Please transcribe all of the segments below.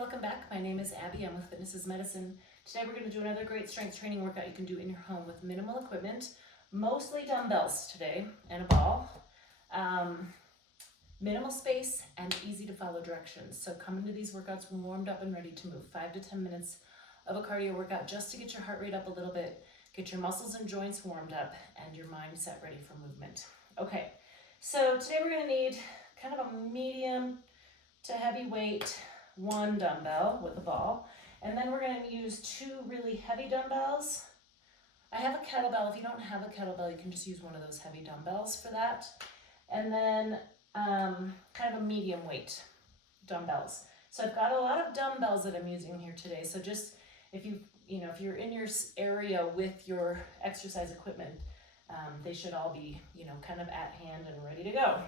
welcome back. My name is Abby. I'm with Fitness is Medicine. Today we're going to do another great strength training workout you can do in your home with minimal equipment, mostly dumbbells today and a ball. Minimal space and easy to follow directions. So come into these workouts warmed up and ready to move. 5 to 10 minutes of a cardio workout just to get your heart rate up a little bit, get your muscles and joints warmed up, and your mindset ready for movement. Okay, so today we're going to need kind of a medium to heavy weight, one dumbbell with a ball, and then we're going to use 2 really heavy dumbbells. I have a kettlebell. If you don't have a kettlebell, you can just use one of those heavy dumbbells for that. And then kind of a medium weight dumbbells. So I've got a lot of dumbbells that I'm using here today. So just if if you're in your area with your exercise equipment, they should all be kind of at hand and ready to go.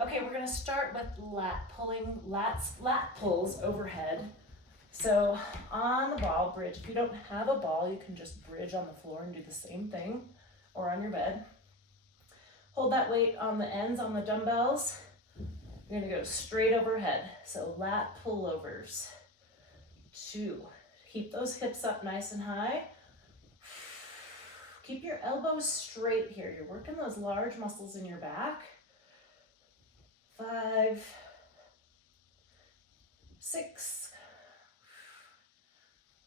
Okay, we're going to start with lat pulls overhead. So on the ball, bridge. If you don't have a ball, you can just bridge on the floor and do the same thing, or on your bed. Hold that weight on the ends on the dumbbells. You're going to go straight overhead. So lat pullovers. 2. Keep those hips up nice and high. Keep your elbows straight here. You're working those large muscles in your back. 5, 6,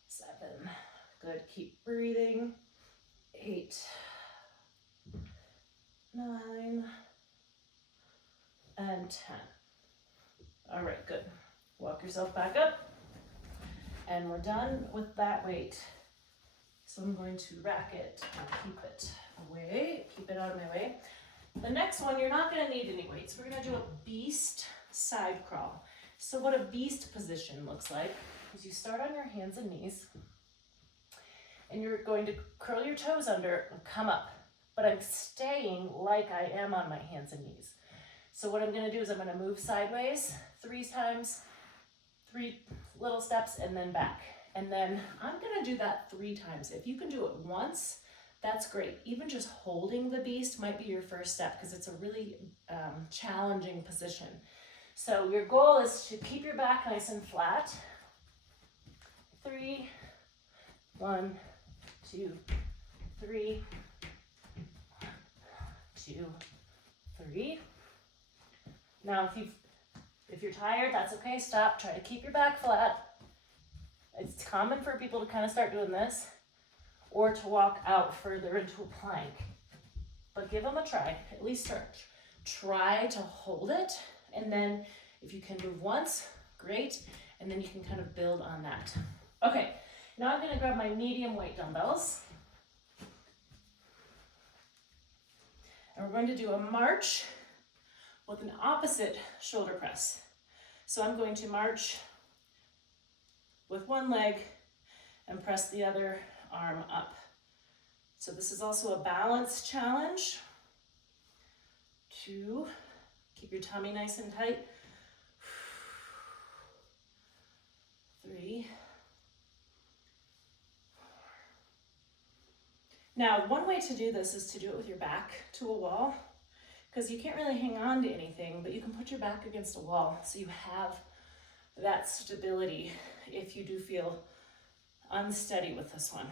7. Good. Keep breathing. 8, 9, and 10. All right, good. Walk yourself back up. And we're done with that weight. So I'm going to rack it and keep it away, keep it out of my way. The next one, you're not going to need any weights. We're going to do a beast side crawl. So what a beast position looks like is you start on your hands and knees, and you're going to curl your toes under and come up. But I'm staying like I am on my hands and knees. So what I'm going to do is I'm going to move sideways 3 times, 3 little steps, and then back. And then I'm going to do that 3 times. If you can do it once, that's great. Even just holding the beast might be your first step because it's a really challenging position. So your goal is to keep your back nice and flat. 3, 1, 2, 3, 2, 3. Now if you're tired, that's okay. Stop. Try to keep your back flat. It's common for people to kind of start doing this or to walk out further into a plank. But give them a try. At least try to hold it. And then if you can move once, great. And then you can kind of build on that. Okay, now I'm going to grab my medium weight dumbbells. And we're going to do a march with an opposite shoulder press. So I'm going to march with one leg and press the other arm up. So this is also a balance challenge. 2, keep your tummy nice and tight. 3. Now, one way to do this is to do it with your back to a wall, because you can't really hang on to anything, but you can put your back against a wall so you have that stability if you do feel unsteady with this one.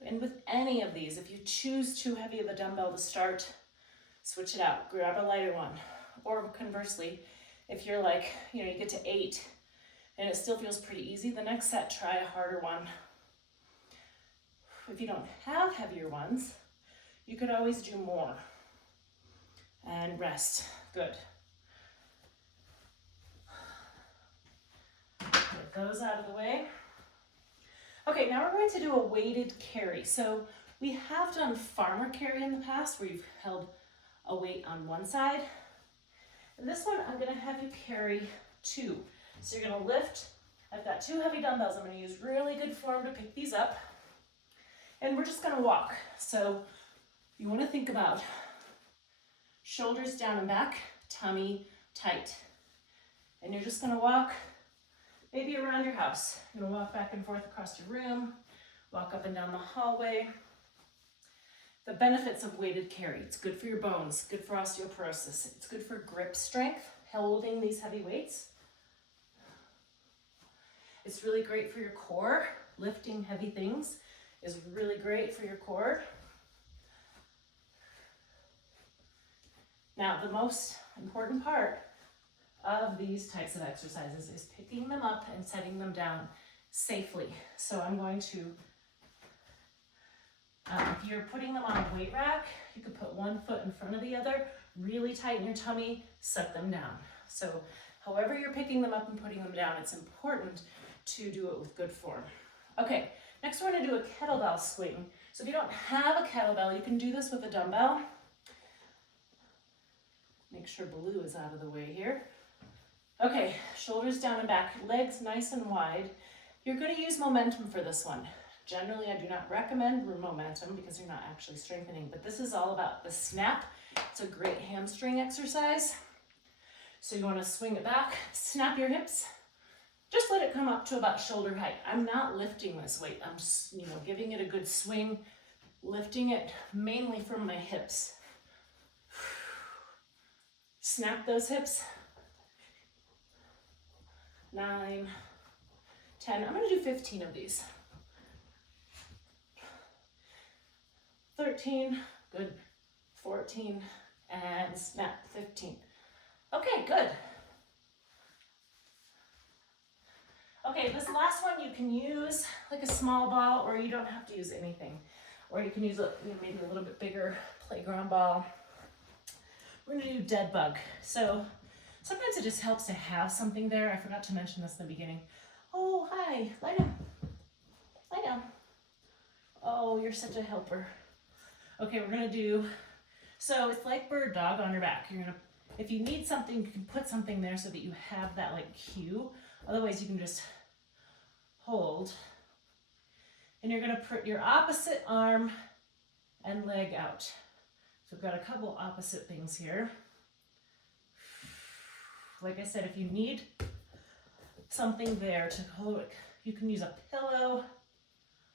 And with any of these, if you choose too heavy of a dumbbell to start, switch it out, grab a lighter one. Or conversely, if you're like, you get to 8 and it still feels pretty easy, the next set, try a harder one. If you don't have heavier ones, you could always do more. And rest. Good. Get those out of the way. Okay, now we're going to do a weighted carry. So we have done farmer carry in the past where you've held a weight on one side. And this one, I'm going to have you carry 2. So you're going to lift. I've got 2 heavy dumbbells. I'm going to use really good form to pick these up. And we're just going to walk. So you want to think about shoulders down and back, tummy tight. And you're just going to walk maybe around your house. You're going to walk back and forth across your room, walk up and down the hallway. The benefits of weighted carry. It's good for your bones, good for osteoporosis. It's good for grip strength, holding these heavy weights. It's really great for your core. Lifting heavy things is really great for your core. Now, the most important part of these types of exercises is picking them up and setting them down safely. So I'm going to, if you're putting them on a weight rack, you could put one foot in front of the other, really tighten your tummy, set them down. So however you're picking them up and putting them down, it's important to do it with good form. Okay, next we're gonna do a kettlebell swing. So if you don't have a kettlebell, you can do this with a dumbbell. Make sure Blue is out of the way here. Okay, shoulders down and back, legs nice and wide. You're going to use momentum for this one. Generally, I do not recommend momentum because you're not actually strengthening, but this is all about the snap. It's a great hamstring exercise. So you want to swing it back, snap your hips. Just let it come up to about shoulder height. I'm not lifting this weight. I'm just, giving it a good swing, lifting it mainly from my hips. Snap those hips. 9, 10. I'm going to do 15 of these. 13, good. 14, and snap, 15. Okay, good. Okay, this last one you can use like a small ball, or you don't have to use anything. Or you can use maybe a little bit bigger playground ball. We're going to do dead bug. So sometimes it just helps to have something there. I forgot to mention this in the beginning. Oh, hi, lie down. Lie down. Oh, you're such a helper. Okay, we're gonna do, so it's like bird dog on your back. You're gonna, if you need something, you can put something there so that you have that like cue. Otherwise you can just hold. And you're gonna put your opposite arm and leg out. So we've got a couple opposite things here. Like I said, if you need something there to hold it, you can use a pillow,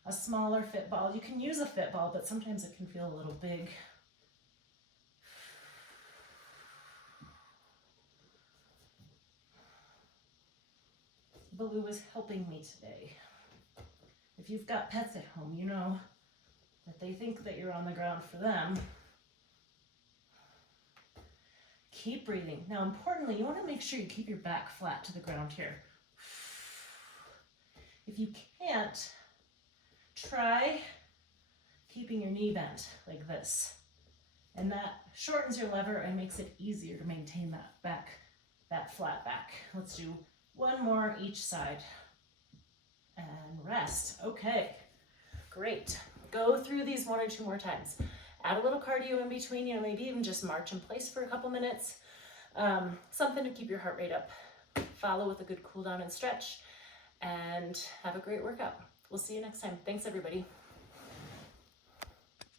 a smaller fit ball. You can use a fit ball, but sometimes it can feel a little big. Baloo is helping me today. If you've got pets at home, you know that they think that you're on the ground for them. Keep breathing. Now, importantly, you want to make sure you keep your back flat to the ground here. If you can't, try keeping your knee bent like this. And that shortens your lever and makes it easier to maintain that back, that flat back. Let's do one more each side. And rest. Okay, great. Go through these 1 or 2 more times. Add a little cardio in between, maybe even just march in place for a couple minutes. Something to keep your heart rate up. Follow with a good cool down and stretch, and have a great workout. We'll see you next time. Thanks, everybody.